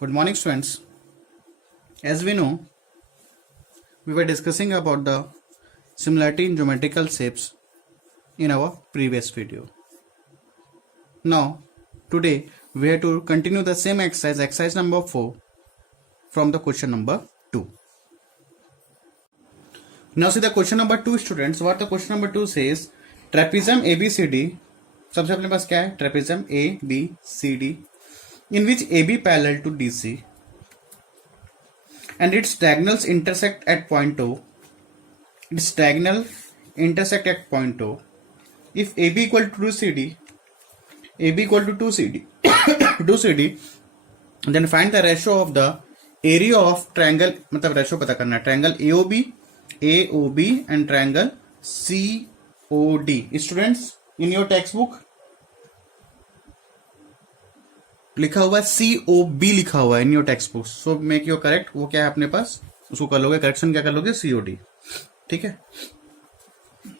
Good morning, students. As we know, we were discussing about the similarity in geometrical shapes in our previous video. Now, today we have to continue the same exercise number 4 from the question number 2. Now see the question number 2, students. What the question number 2 says, trapezium ABCD. सबसे अपने पास क्या है? trapezium ABCD in which AB parallel to DC and its diagonals intersect at point O. Its diagonal intersect at point O. If AB equal to 2CD, AB equal to 2CD, 2CD, then find the ratio of the area of triangle. मतलब ratio पता करना है. Triangle AOB and triangle COD. Students, in your textbook लिखा हुआ है COB लिखा हुआ है in your text book. So make your correct. वो क्या है अपने पास, उसको कर लोगे करेक्शन. क्या कर लोगे? COD. ठीक है.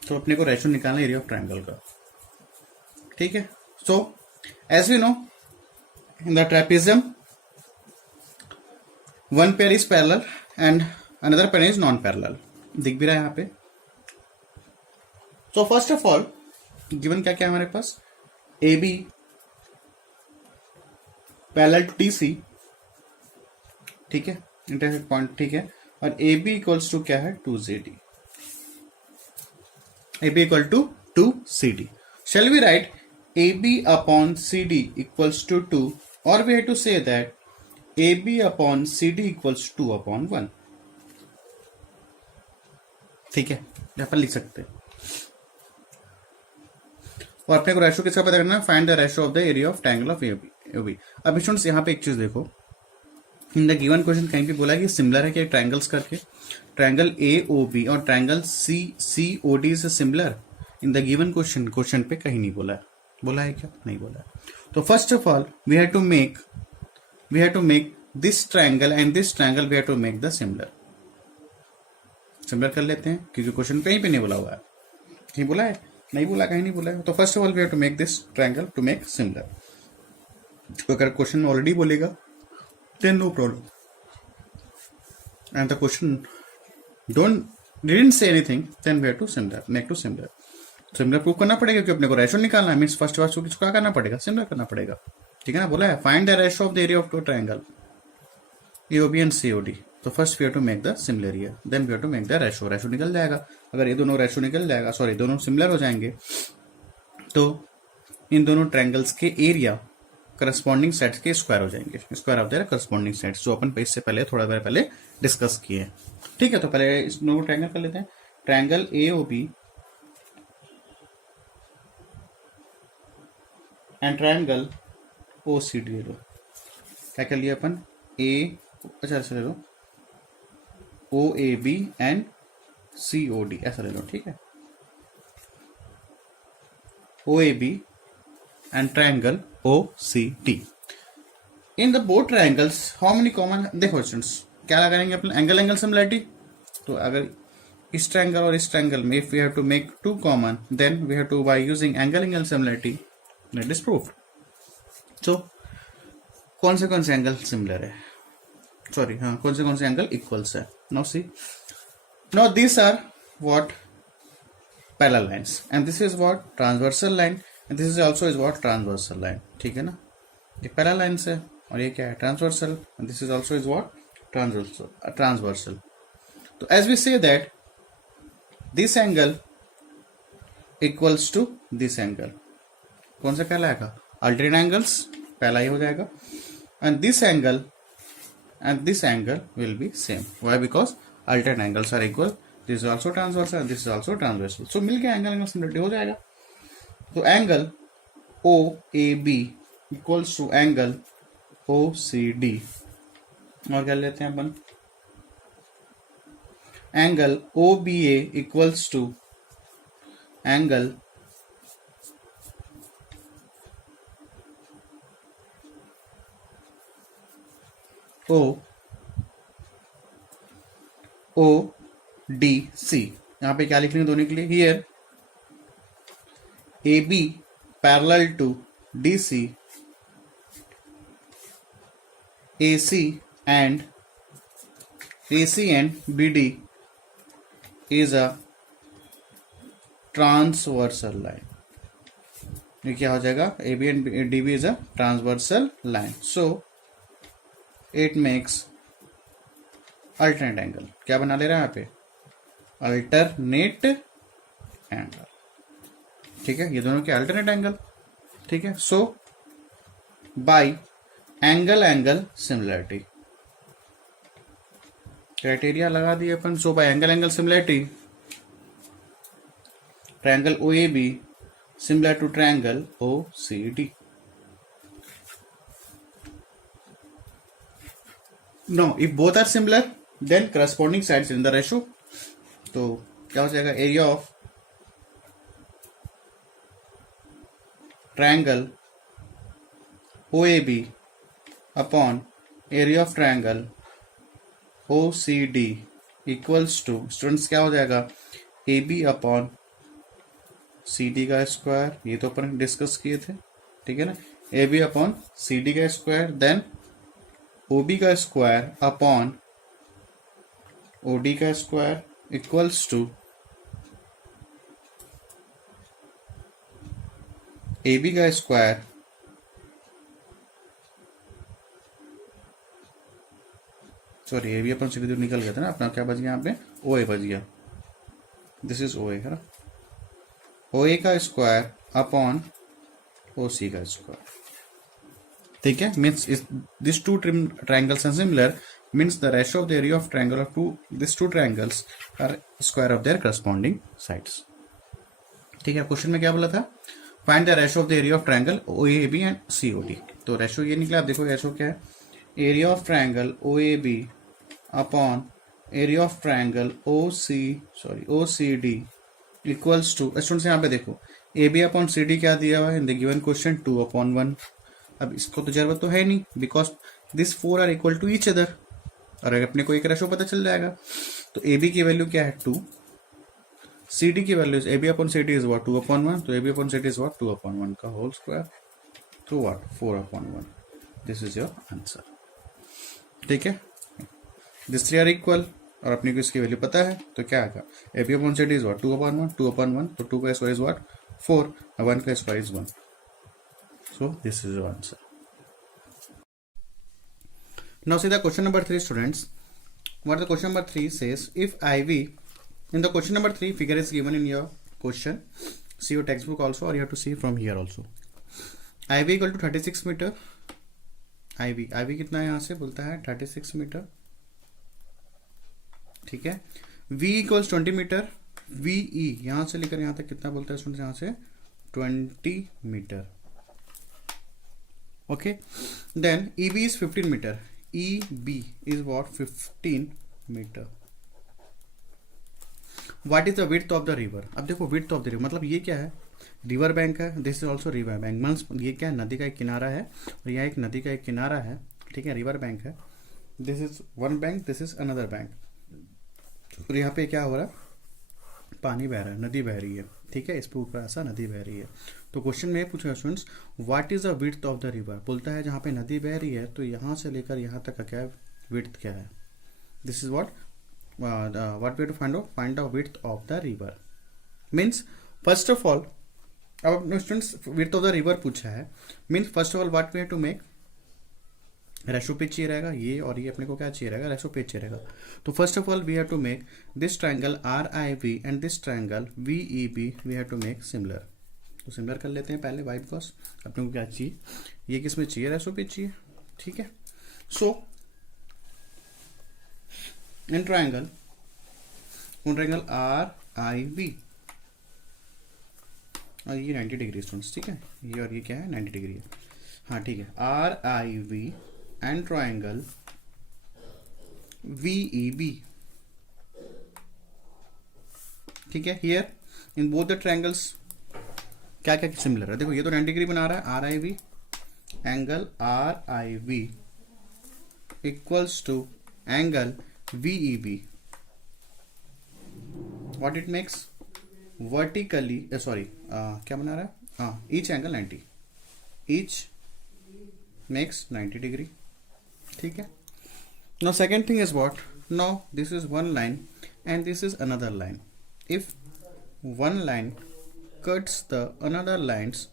तो अपने को रेशियो निकालना एरिया ऑफ ट्रायंगल का. ठीक है. So as we know in the trapezium one pair is parallel and another pair is non parallel. दिख भी रहा है यहाँ पे. So first of all given क्या क्या हमारे पास, AB पैरेलल टू DC. ठीक है. Intersect point. ठीक है. और AB इक्वल्स टू क्या है? 2CD. AB equal to 2CD. Shall we write AB upon CD equals to 2, or we have to say that AB upon CD equals 2 upon 1. ठीक है. यहां पर लिख सकते हैं. और अपने को रेशियो किसका पता करना है? Find the ratio of the area of triangle of AB. अब स्टूडेंट्स यहाँ पे एक चीज देखो, इन द गिवन क्वेश्चन कहीं भी बोला कि सिमिलर है क्या ट्रायंगल्स करके. ट्रायंगल AOB और triangle COD is similar. In the given question पे कहीं नहीं बोला है. बोला है क्या? नहीं बोला है. तो first of all we have to make this triangle and this triangle we have to make the similar. Similar कर लेते हैं क्योंकि क्वेश्चन कहीं पे नहीं बोला हुआ है. कहीं बोला है? नहीं बोला. कहीं नहीं बोला है. तो first of all we have to make this triangle to make similar. अगर क्वेश्चन में ऑलरेडी बोलेगा then no problem. And the question didn't say anything, then we have to make to similar. Similar prove करना पड़ेगा क्योंकि अपने को ratio निकालना है. मींस फर्स्ट वाला क्या करना पड़ेगा? सिमिलर करना पड़ेगा. ठीक है ना. बोला है find the ratio of the area of two triangle AOB and COD. तो first we have to make the similar area, then we have to make the ratio. Ratio निकल जाएगा. अगर ये दोनों रेशियो निकल जाएगा, सॉरी दोनों सिमिलर हो जाएंगे, तो इन दोनों ट्रायंगल्स के एरिया करस्पॉन्डिंग सेट्स के स्क्वायर हो जाएंगे. Square of their corresponding sets, जो अपन इससे पहले थोड़ा देर पहले डिस्कस किए हैं. ठीक है. तो पहले इस दोनों ट्रायंगल कर लेते हैं. Triangle AOB and triangle OCD ले लो. क्या कर लिया अपन? अच्छा ऐसा ले लो. OAB एंड COD ऐसा ले लो. ठीक है. OAB and triangle OCD. In the both triangles, how many common? देखो स्टूडेंट्स क्या लगाएंगे अपन? Angle similarity. तो अगर इस ट्रायंगल और इस ट्रायंगल में if we have to make two common, then we have to by using angle similarity that is proved. So कौन से एंगल सिमिलर है? सॉरी हाँ, कौन से एंगल इक्वल्स है? Now see, now this are what? Parallel lines, and this is what? Transversal line, and this is also is what? Transversal line. ठीक है ना. ये पैरेलल लाइंस है और ये क्या है? Transversal. And this is also is what? Transversal. तो as we say that this angle equals to this angle. कौन सा कहलाएगा? Alternate angles. पहला ही हो जाएगा. And this angle will be same. Why? Because alternate angles are equal. This is also transversal, this is also transversal. So मिल गया, angle similarity हो जाएगा. तो angle OAB equals to angle OCD. और क्या लेते हैं अपन? Angle OBA equals to angle ODC. यहां पे क्या लिख लेंगे दोनों के लिए? Here AB parallel to DC AC and BD is a transversal line. ये क्या हो जाएगा? AB and DB is a transversal line. So it makes alternate angle. क्या बना ले रहा है यहाँ पे? Alternate angle. ठीक है, ये दोनों के alternate angle. ठीक है, so by angle similarity criteria लगा दिए अपन. So by angle similarity triangle OAB similar to triangle OCD. Now if both are similar then corresponding sides in the ratio. तो क्या हो जाएगा? Area of triangle OAB upon area of triangle OCD equals to, students क्या हो जाएगा? AB upon CD का square, ये तो अपन डिस्कस किए थे, ठीक है ना. AB अपॉन CD का स्क्वायर देन OB का स्क्वायर अपॉन OD का स्क्वायर इक्वल्स टू AB का स्क्वायर सॉरी AB अपन सीधे तो निकल गया था ना अपना. क्या बच गया यहाँ पे? OA बच गया. दिस इज OA है ना. OA का स्क्वायर अपॉन OC का स्क्वायर. ठीक है, means this two triangles are similar means the ratio of the area of triangle of these two triangles are square of their corresponding sides. ठीक है, question में क्या बोला था? Find the ratio of the area of triangle OAB and COD. तो ratio ये निकला. आप देखो रेशियो क्या है? Area of triangle OAB upon area of triangle OCD equals to, students यहाँ पे देखो AB अपॉन CD क्या दिया हुआ है इन द गिवन क्वेश्चन? 2/1. अब इसको तो जरूरत तो है नहीं because this 4 are equal to each other. और अगर अपने को एक रेशो पता चल जाएगा तो AB की वैल्यू क्या है? 2. CD की value AB upon CD is what? 2/1. तो AB upon CD is what? 2/1 का whole square to what? 4/1. This is your answer. ठीक है, दिस 3 आर इक्वल और अपने को इसकी वैल्यू पता है तो क्या आएगा? AB upon CD is what? 2/1. तो 2 का स्क्वायर इज व्हाट? 4. 1 का square is 1. So this is your answer. Now see the question number 3, students. What the question number 3 says? If IV, in the question number 3, figure is given in your question. See your textbook also, or you have to see from here also. IV equal to 36 meter. IV कितना है? यहाँ से बोलता है 36 metre. ठीक है. V equals 20 metre. VE यहाँ से लेकर यहाँ तक कितना बोलता है स्टूडेंट्स? यहाँ से 20 metre. Okay. Then EB is 15 meter. EB is what? 15 meter. What is the width of the river? अब देखो width of the river मतलब ये क्या है? रिवर बैंक है. This is also river bank. Means ये क्या है? नदी का एक किनारा है और यहाँ एक नदी का एक किनारा है. ठीक है, रिवर बैंक है. This is one bank, this is another bank. और यहाँ पे क्या हो रहा है? पानी बह रहा है, नदी बह रही है. ठीक है, इस पे ऊपर ऐसा नदी बह रही है. तो क्वेश्चन में पूछा students, what is the width of the river? बोलता है जहाँ पे नदी बह रही है तो यहाँ से लेकर यहाँ तक का क्या विड्थ क्या है? This is what what we to find the width of the river. Means first of all, अब अपने students width of the river पूछा है. Means first of all what we have to make? Ratio पे चाहिए रहेगा ये और ये अपने को क्या चाहिए रहेगा? रेशो पे चाहिए रहेगा. तो first of all we have to make this triangle RIV and this triangle VEB we have to make similar. तो सिमिलर कर लेते हैं पहले. वाई बिकॉज अपने को क्या चाहिए? ये किस में चाहिए? रेशो पे चाहिए. ठीक है. सो इन ट्रायंगल RIV और ये 90 डिग्री स्टूडेंट्स. ठीक है, ये और ये क्या है? 90 डिग्री है. हाँ ठीक है. RIV and triangle VEB. ठीक है. here in both the triangles क्या क्या सिमिलर है? देखो ये तो 90 डिग्री बना रहा है. RIV angle RIV equals to angle VEB. What it makes? Vertically sorry क्या बना रहा है? हाँ, each angle 90. Each makes 90 degree. ठीक है. Now second thing is what? Now this is one line and this is another line. If one line cuts the another lines,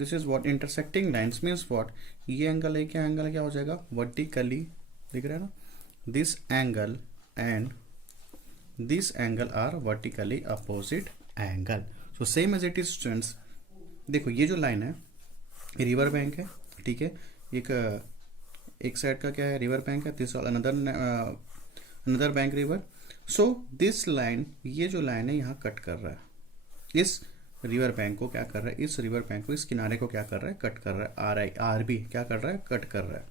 this is what intersecting lines means what? ये angle है, क्या angle क्या हो जाएगा? Vertically दिख रहा है ना? This angle and this angle are vertically opposite angle. So same as it is students. देखो ये जो लाइन है ये रिवर बैंक है, ठीक है. एक साइड का क्या है? रिवर बैंक है. This another bank river. So this line, ये जो लाइन है यहाँ कट कर रहा है. इस रिवर बैंक को क्या कर रहा है? इस रिवर बैंक को, इस किनारे को क्या कर रहा है? कट कर रहा है. आर बी क्या कर रहा है? कट कर रहा है.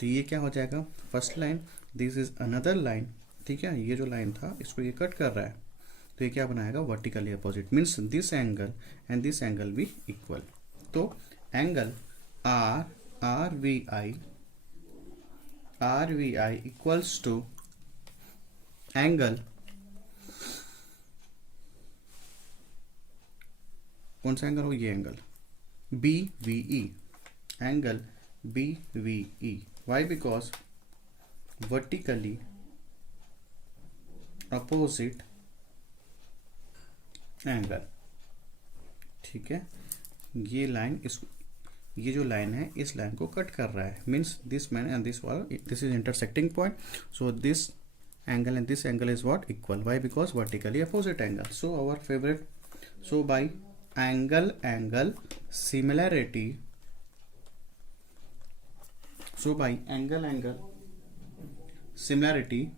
तो ये क्या हो जाएगा? First line, this is another line, ठीक है. ये जो लाइन था इसको ये कट कर रहा है, तो ये क्या बनाएगा? Vertically opposite. Means this angle and this angle भी इक्वल. तो angle R V I equals to angle, कौन सा एंगल हो? ये angle B V E. Angle B V E. Why? Because vertically opposite angle, ठीक है. ये लाइन ये जो लाइन है इस लाइन को कट कर रहा है. Means this man and this is intersecting point. So this angle and this angle is what? Equal. Why? Because vertically opposite angle. So our favorite, so by angle similarity, so by angle similarity,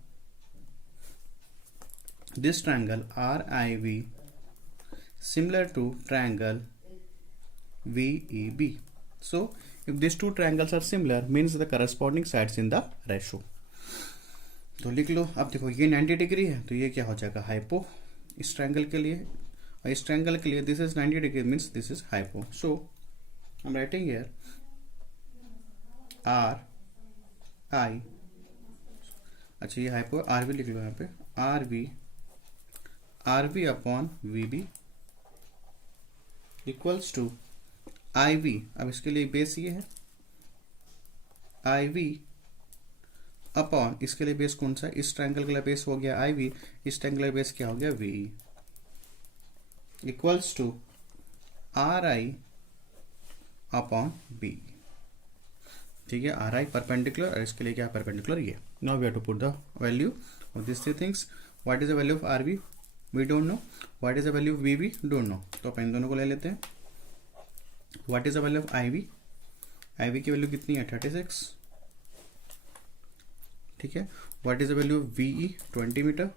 this triangle RIV similar to triangle VEB. So if these two triangles are similar, means the corresponding sides in the ratio. तो लिख लो. अब देखो ये 90 degree है, तो ये क्या हो जाएगा? हाइपो. इस ट्रायंगल के लिए और इस ट्रायंगल के लिए this is 90 degree, means this is hypo. So I am writing here R I, अच्छा ये हाइपो, आर वी लिख लो यहाँ पे. R V upon V B equals to I V. अब इसके लिए बेस ये है आई वी अपॉन, इसके लिए बेस कौन सा? इस ट्रायंगल के लिए बेस हो गया आई वी, इस ट्रायंगल का बेस क्या हो गया? V. Equals to R I upon B, ठीक है. आर आई परपेंडिकुलर और इसके लिए क्या परपेंडिकुलर? ये. Now we have to put the value of this three things. What is the value of R V? We don't know. What is the value of V B? Don't know. तो अपन दोनों को ले लेते हैं. What is the value of I V? I V की value कितनी है? 36, ठीक है. What is the value of VE? 20 meter,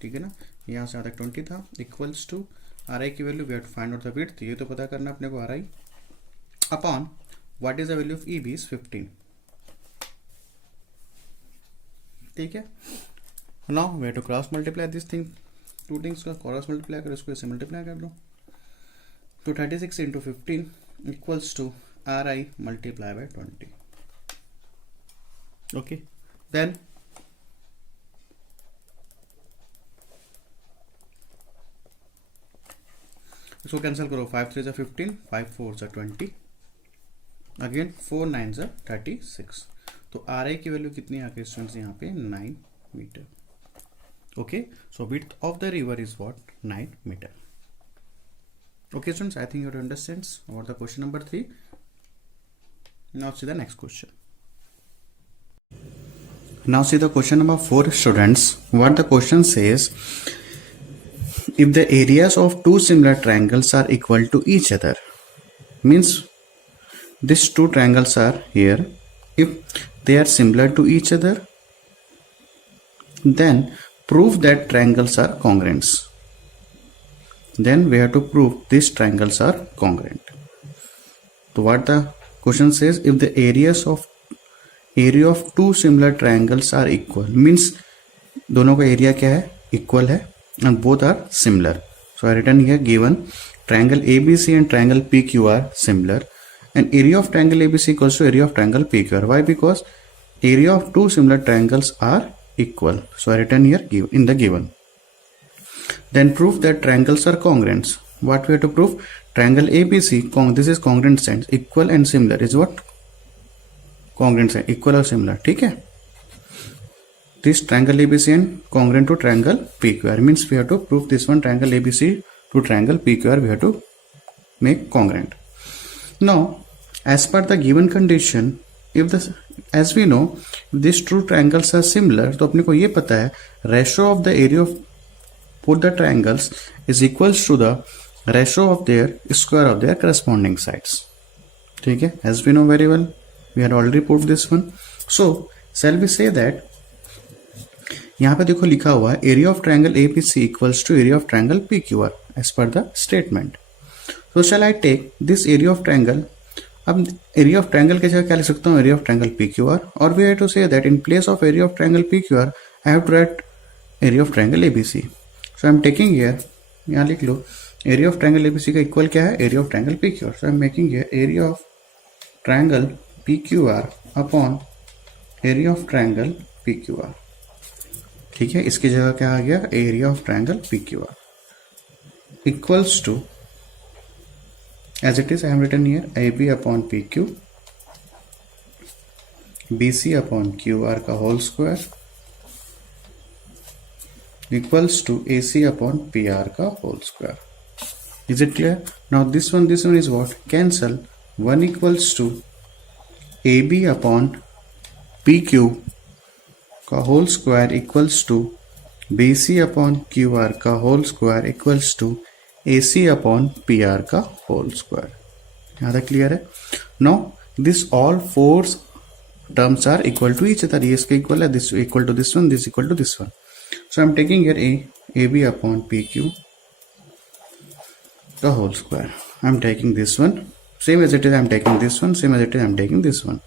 ठीक है ना. यहाँ से तक 20 था. इक्वल्स टू आर आई की value, we have to find out the width, ये तो पता करना अपने को. R I upon what is the value of E B? Is 15, ठीक है. Now we have to cross multiply this thing, two things का क्रॉस मल्टीप्लाई करो, इसको ऐसे मल्टीप्लाई कर लो. तो 36 into 15 equals to R I multiply by 20. Okay, then इसको कैंसिल करो. 5 3 15, 5 4 20, अगेन 4 9 36. तो आर आई की वैल्यू कितनी आ गई स्टूडेंट्स? यहाँ पे 9 meter. Okay, so width of the river is what? 9 meter. Okay students, I think you understand about the question number 3. Now see the next question. Now see the question number 4 students. What the question says, if the areas of two similar triangles are equal to each other, means these two triangles are here, if they are similar to each other, then prove that triangles are congruent. Then we have to prove these triangles are congruent. So what the question says, if the area of two similar triangles are equal, means दोनों का area क्या है? Equal है, and both are similar. So I written here given triangle ABC and triangle PQ are similar, and area of triangle ABC equals to area of triangle PQR. Why? Because area of two similar triangles are equal. So I written here in the given. Then prove that triangles are congruent. What we have to prove? Triangle ABC, this is congruent sides, equal and similar is what? Congruent है, equal और similar, ठीक है. This triangle ABC and congruent to triangle PQR means we have to prove this one triangle ABC to triangle PQR we have to make congruent. Now, as per the given condition, if the as we know these two triangles are similar, तो अपने को ये पता है ratio of the area of both the triangles is equals to the ratio of their square of their corresponding sides. ठीक है, as we know very well, we had already proved this one. So shall we say that यहाँ पे देखो लिखा हुआ है area of triangle ABC equals to area of triangle PQR as per the statement. So shall I take this area of triangle. अब area of triangle की जगह क्या लिख सकता हूँ, एरिया ऑफ ट्रायंगल पीक्यूआर, और we have to say that in place of area of triangle PQR I have to write area of triangle ABC. So I am taking here, यहाँ लिख लो एरिया ऑफ ट्रायंगल एबीसी का equal क्या है, area of triangle PQR. So I am making here area of triangle PQR upon area of triangle PQR. ठीक है, इसकी जगह क्या आ गया, area of triangle PQR equals to as it is I have written here A B upon P Q B C upon Q R का whole square equals to A C upon P R का whole square. Is it clear? Now this one is what, cancel. One equals to A B upon P Q का whole square equals to B C upon Q R का whole square equals to A C upon P R का whole square. यहाँ तक clear है? No this all four terms are equal to each other. ये इसके equal है, this equal to this one, this equal to this one. So I am taking here A B upon P Q का whole square. I am taking this one same as it is, I am taking this one same as it is, I am taking this one.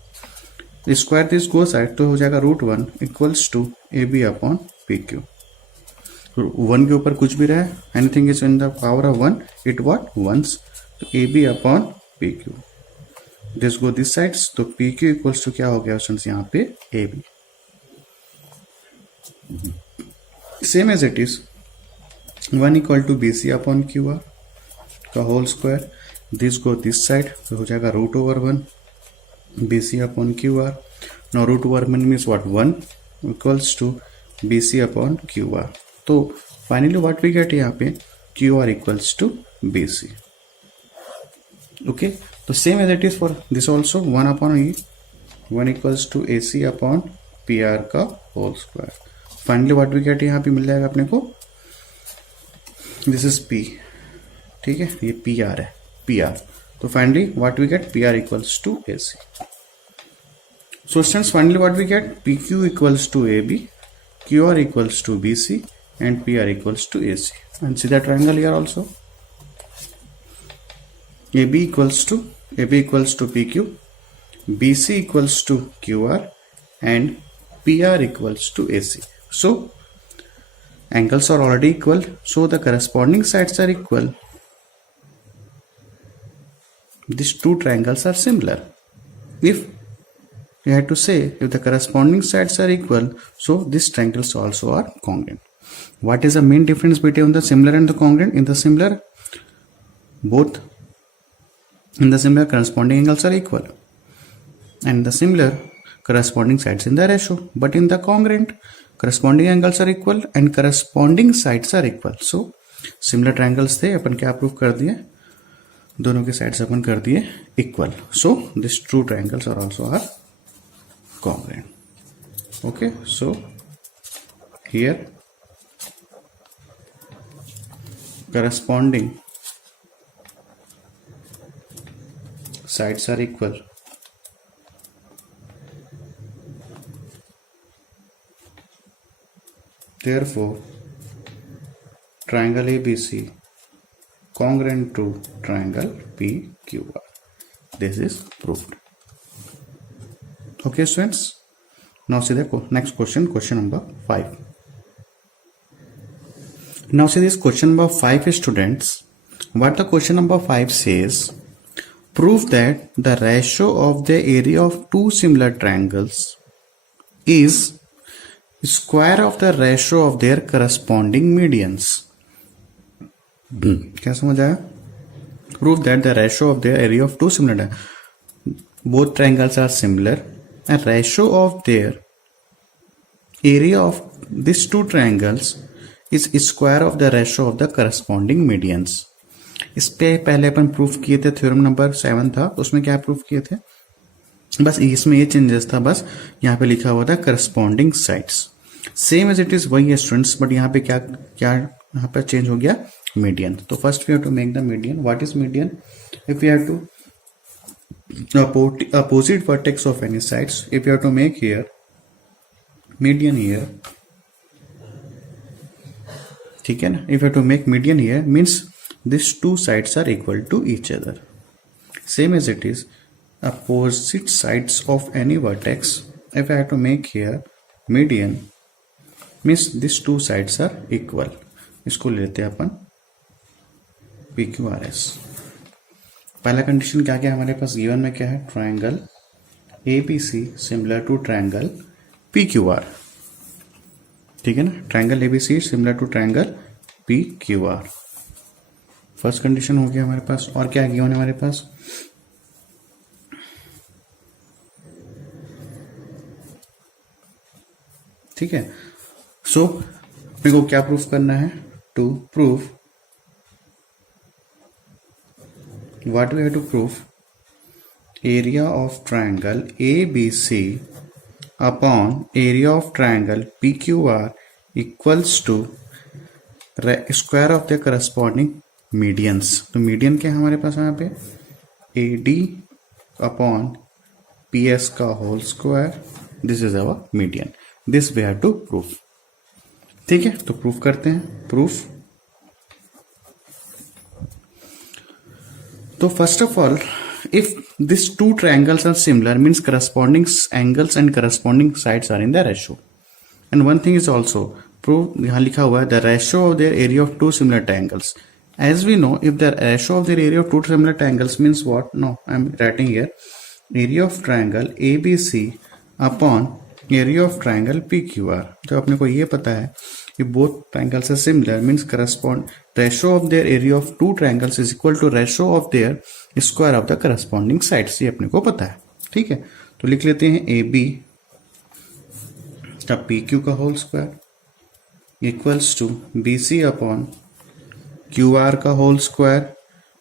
Square this go side तो हो जाएगा root one equals to A B upon P Q. One के ऊपर कुछ भी रहे, anything is in the power of one, it what once. तो A B upon P Q, this go this sides, तो पी क्यू इक्वल्स टू क्या हो गया स्टूडेंट्स यहाँ पे A B. Same as it is one equal to B C upon Q R का whole square, this go this side तो हो जाएगा root over one BC upon QR. Now root over 1 means what, 1 equals to BC upon QR. तो finally what we get यहाँ पे QR equals to BC. Okay, तो same as it is for this also, 1 upon E, 1 equals to AC upon PR का whole square. Finally what we get यहाँ पे मिल जाएगा अपने को, this is P. ठीक है, ये PR है, PR. तो finally what we get, PR equals to AC. So students, finally what we get, PQ equals to AB, QR equals to BC and PR equals to AC. And see that triangle here also, AB equals to PQ, BC equals to QR and PR equals to AC. So angles are already equal, so the corresponding sides are equal. These two triangles are similar. If you had to say, if the corresponding sides are equal, so these triangles also are congruent. What is the main difference between the similar and the congruent? In the similar, both in the similar corresponding angles are equal, and the similar corresponding sides in the ratio. But in the congruent, corresponding angles are equal and corresponding sides are equal. So similar triangles थे, अपन क्या prove कर दिए, दोनों के sides अपन कर दिए equal. So this two triangles are also are congruent. Okay, so here corresponding sides are equal, therefore triangle ABC congruent to triangle PQR. This is proved. Okay students, now see the next question, question number 5. Now see this question number 5 students. What the question number 5 says, prove that the ratio of the area of two similar triangles is square of the ratio of their corresponding medians. क्या समझ आया? Prove that the ratio of the area of two similar, both triangles are similar a ratio of their area of these two triangles is square of the ratio of the corresponding medians. इस पे पहले अपन proof किए थे, theorem number 7 था, उसमें क्या proof किए थे, बस इसमें ये चेंजेस था, बस यहाँ पे लिखा हुआ था corresponding sides, same as it is वही है स्टूडेंट्स, बट यहाँ पे क्या क्या यहाँ पे चेंज हो गया, मीडियन. तो first we have to make the median. What is median? If you have to opposite vertex of any sides, if you have to make here median here, ठीक है ना, if you have to make median here means these two sides are equal to each other, same as it is opposite sides of any vertex. If I have to make here median means these two sides are equal. इसको लेते हैं अपन PQRS. पहला condition क्या क्या हमारे पास given में क्या है, triangle ABC similar to triangle PQR. ठीक है ना, triangle ABC similar to triangle PQR. First condition हो गया हमारे पास. और क्या गिवन है हमारे पास, ठीक है. सो अपने को क्या प्रूफ करना है, to proof, what we have to prove, area of triangle ABC upon area of triangle PQR equals to square of the corresponding medians. तो मीडियन क्या है हमारे पास यहाँ पे, AD अपॉन PS का whole square, this is our median. This we have to proof. ठीक है, तो प्रूफ करते हैं. प्रूफ, तो first of all if these two triangles are similar means corresponding angles and corresponding sides are in the ratio. And one thing is also prove, यहाँ लिखा हुआ है the ratio of their area of two similar triangles. As we know, if the ratio of their area of two similar triangles means what, no, I am writing here area of triangle ABC upon area of triangle PQR. तो अपने को ये पता है कि both triangles are similar means correspond ratio of their area of two triangles is equal to ratio of their square of the corresponding sides. ये अपने को पता है. ठीक है, तो लिख लेते हैं AB का PQ का whole square equals to BC upon QR का whole square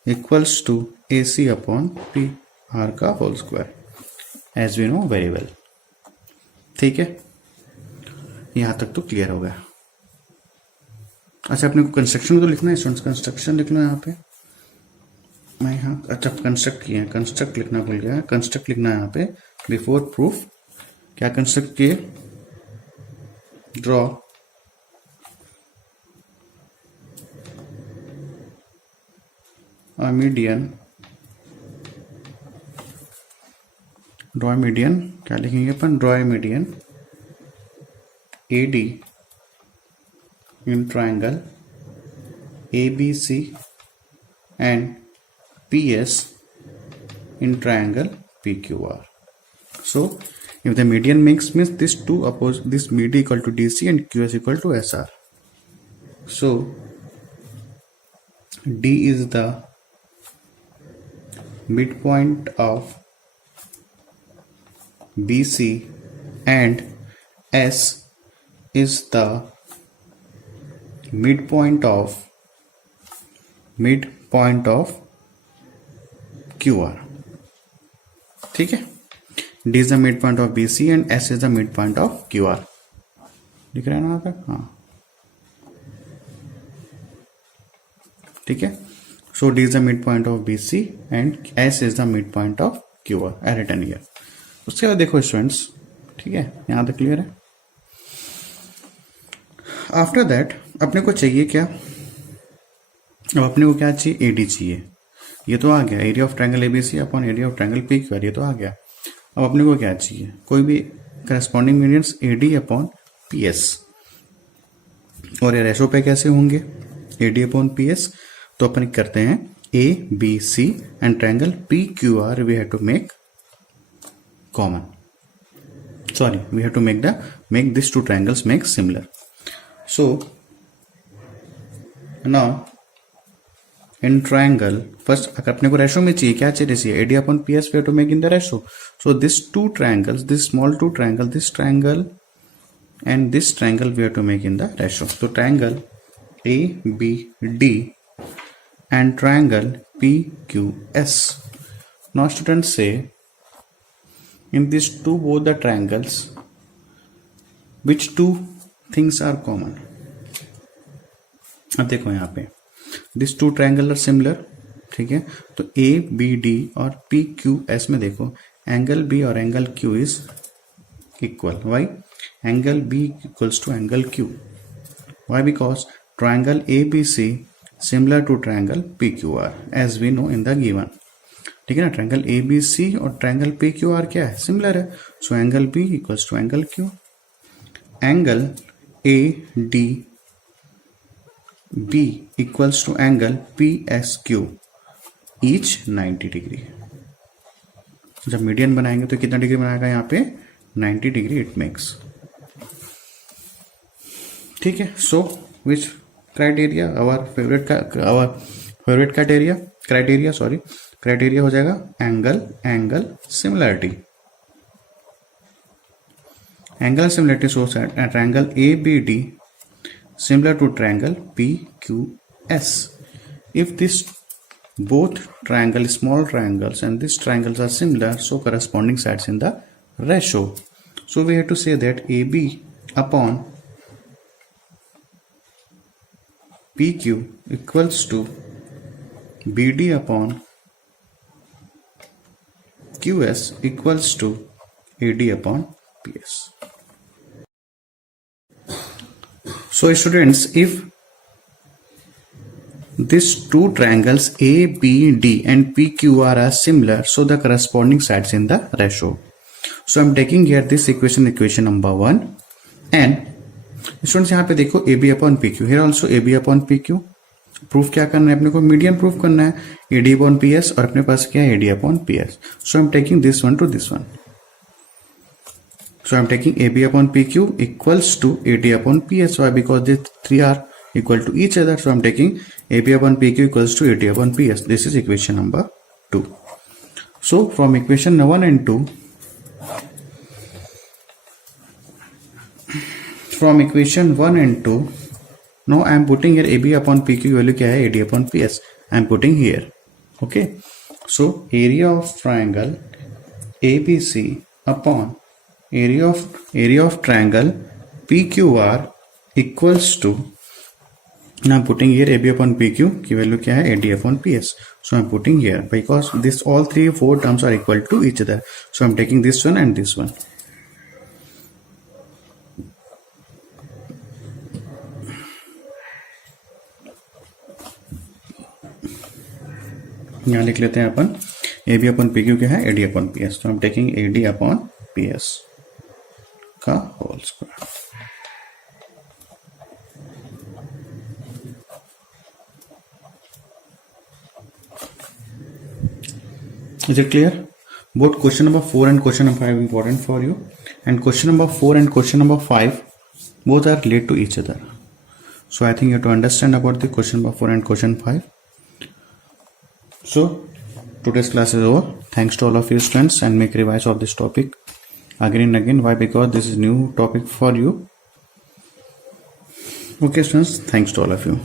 equals to AC upon PR का whole square, as we know very well. ठीक है, यहां तक तो क्लियर हो गया. अच्छा, अपने को कंस्ट्रक्शन तो लिखना है स्टूडेंट्स, कंस्ट्रक्शन लिख लो यहाँ पे. मैं यहाँ, अच्छा कंस्ट्रक्ट किए हैं, कंस्ट्रक्ट लिखना भूल गया. कंस्ट्रक्ट लिखना है यहाँ पे बिफोर प्रूफ. क्या कंस्ट्रक्ट किए, ड्रॉ मीडियन. ड्रॉ मीडियन क्या लिखेंगे अपन, draw median AD in triangle ABC and PS in triangle PQR. So if the median means this two oppose this mid equal to DC and QS equal to SR. So D is the midpoint of BC and S is the midpoint of QR. ठीक है, D is the midpoint of BC and S is the midpoint of QR. दिख रहा है ना यहाँ पे, हाँ ठीक है. So D is the midpoint of BC and S is the midpoint of QR. I written here. उसके बाद देखो स्टूडेंट्स, ठीक है, यहाँ तक क्लियर है. आफ्टर दैट अपने को चाहिए क्या, अब अपने को क्या चाहिए, AD चाहिए. ये तो आ गया, area of triangle ABC upon area of triangle PQR, ये तो आ गया. अब अपने को क्या चाहिए, कोई भी corresponding medians AD upon PS. और ये रेशो पे कैसे होंगे, AD अपॉन PS. तो अपन करते हैं ABC and triangle PQR we have to make common. Sorry, we have to make these two triangles make similar. So now in triangle, first अगर अपने को रेशो में चाहिए, क्या चाहिए, AD upon PS, we have to make in the ratio. So this two triangles, this small two triangle, this triangle and this triangle we have to make in the ratio. So triangle ABD and triangle PQS. Now students say, in these two both the triangles, which two things are common? अब देखो यहाँ पे this two triangle are similar, ठीक है, तो A B D और P Q S में देखो एंगल बी और angle Q is equal. Why? Angle B equals to angle Q. Why? Because triangle A B C similar to triangle P Q R as we know in the given. ठीक है ना, triangle A B सी और triangle P Q are क्या है, similar है. So angle B equals to angle Q. Angle A D B equals to angle PSQ, each 90 degree. जब median बनाएंगे तो कितना डिग्री बनाएगा यहाँ पे, 90 डिग्री इट मेक्स. ठीक है. सो विच क्राइटेरिया, आवर फेवरेट क्राइटेरिया हो जाएगा angle similarity. Angle similarity source triangle ABD similar to triangle PQS. If this both triangle, small triangles, and these triangles are similar, so corresponding sides in the ratio. So we have to say that AB upon PQ equals to BD upon QS equals to AD upon PS. So students, if these two triangles ABD and PQR are similar, so the corresponding sides in the ratio. So I'm taking here this equation number 1, and students यहाँ पे देखो AB upon PQ, here also AB upon PQ. Proof क्या करना है अपने को, median proof करना है, AD upon PS, और अपने पास क्या है, AD upon PS. So I'm taking this one to this one. So I'm taking AB upon PQ equals to AD upon PS. Why? Because these three are equal to each other. So I'm taking AB upon PQ equals to AD upon PS. This is equation number 2. So from equation 1 and 2, now I am putting here AB upon PQ value क्या है, AD upon PS. I am putting here. Okay. So area of triangle ABC upon area of triangle PQR equals to, now I'm putting here AB upon PQ की value क्या है, AD upon PS. So I'm putting here because this all 3-4 terms are equal to each other. So I'm taking this one and this one. यहाँ लिख लेते हैं अपन AB upon PQ क्या है, AD upon PS. So I'm taking AD upon PS का whole square. Is it clear? Both question number 4 and question number 5 important for you, and question number 4 and question number 5 both are related to each other. So I think you have to understand about the question number 4 and question 5. So today's class is over. Thanks to all of you students, and make revise of this topic again and again. Why? Because this is new topic for you. Okay students, thanks to all of you.